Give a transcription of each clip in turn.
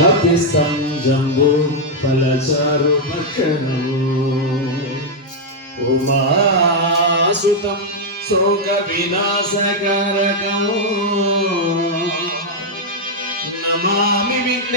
కపిస్తం జంబూ ఫలచారు భక్షణము. ఉమాసుతం శోక వినాశకారకము. నమామి విఘ్న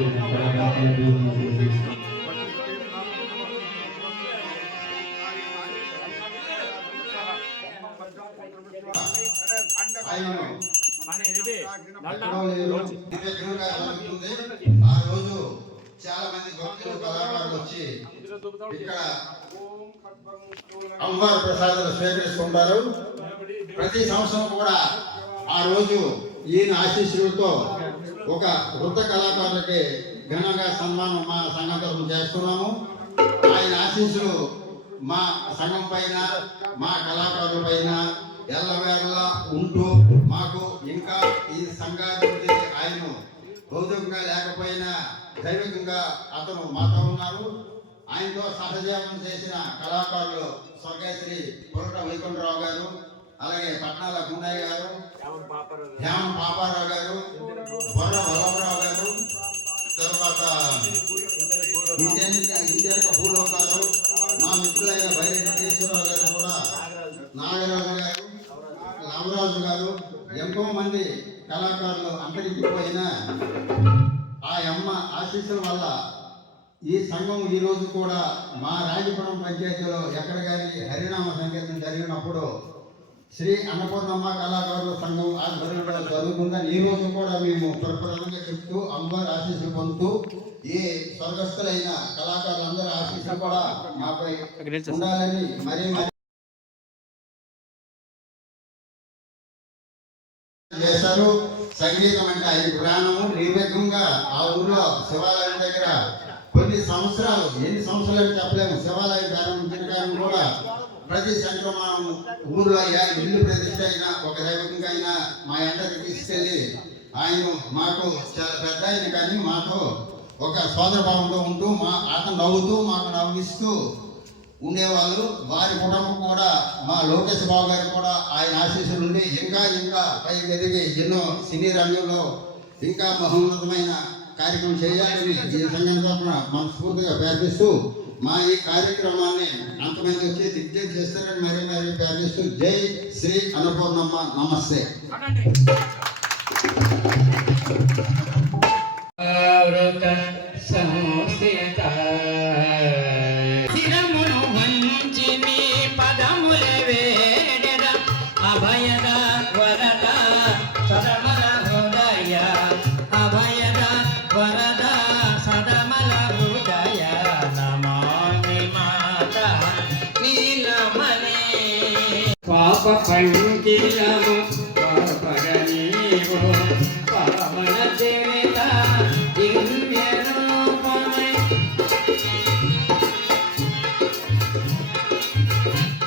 ఆ రోజు చాలా మంది భక్తులు కళాకారులు వచ్చి ఇక్కడ అమ్మవారి ప్రసాదాలు స్వీకరిస్తుంటారు ప్రతి సంవత్సరం కూడా ఆ రోజు ఈయన ఆశీస్సులతో ఒక వృత్త కళాకారులకి ఘనంగా సన్మానం మా సంఘం తరఫున చేస్తున్నాము. ఆయన ఆశీస్సులు మా సంఘం పైన మా కళాకారుల పైన ఎల్లవేళలా ఉంటూ మాకు ఇంకా ఈ సంఘాభివృద్ధి ఆయన భౌతికంగా లేకపోయినా దైవికంగా అతను మాతో ఉన్నారు. ఆయనతో సహజీవనం చేసిన కళాకారులు స్వర్గశ్రీ పురట వైకుంఠరావు గారు అలాగే పట్నాల గుండయ్య గారు హేమ పాపారావు గారు. బొర్ర వల్లభరావు గారు తర్వాత ఇండియన్ ఇండియన్ భూలోకాలు మా మిత్రులైన బైరెడ్డి కేశవరావు గారు కూడా నాగరాజు. గారు రామరాజు గారు ఎంతో మంది కళాకారులు అంతరించిపోయిన ఆ అమ్మ ఆశీస్సుల వల్ల ఈ సంఘం ఈ రోజు కూడా మా రాజపురం పంచాయతీలో ఎక్కడ కానీ హరినామ సంగీతం జరిగినప్పుడు శ్రీ అన్నపూర్ణమ్మ కళాకారుల సంఘం ఆధ్వర్యంలో జరుగుతుందని ఈ రోజు కూడా మేము ప్రప్రదంగా చెప్తూ అమ్మవారి ఆశీస్సులు పొందుతూ ఈ స్వర్గస్థులైన కళాకారులందరి ఆశీస్సులు కూడా మాపై ఉండాలని మరీ చేశారు. సంగీతం అంటే ఆయన ప్రాణము నిర్వేగంగా ఆ ఊర్లో శివాలయం దగ్గర కొన్ని సంవత్సరాలు ఎన్ని సంవత్సరాలు చెప్పలేము శివాలయం ప్రారంభించిన కూడా ప్రతి సంక్రమణం ఊర్లో అయ్యా ఇల్లు ప్రతిష్ట అయినా ఒక దైవకంగా అయినా మా అందరికి తీసుకెళ్ళి ఆయన మాకు చాలా పెద్ద ఆయన కానీ మాకు ఒక సోదర భావంలో ఉంటూ మా అతను నవ్వుతూ మాకు నవ్విస్తూ ఉండేవాళ్ళు. వారి కుటుంబం కూడా మా లోకేష్ బాబు గారు కూడా ఆయన ఆశీస్సులు ఉండి ఇంకా ఇంకా పై ఎదిగి ఎన్నో సినీ రంగంలో ఇంకా మహోన్నతమైన కార్యక్రమం చేయాలని ఈ సంఘం తరఫున మనస్ఫూర్తిగా ప్రార్థిస్తూ మా ఈ కార్యక్రమాన్ని అంతమంది వచ్చి దిగ్జం చేస్తారని మరీ మరీ ప్రార్థిస్తూ జై శ్రీ అన్నపూర్ణమ్మ నమస్తే.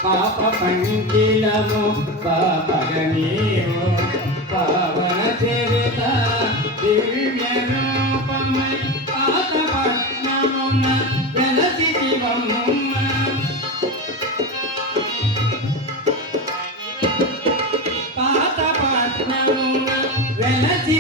పాప పంకిలము పాపగనీవు పావన దేవత దివ్య రూపమై పాత పట్నమున వెలసివమ్మ పాత పట్నమున వెలసి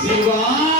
Siva!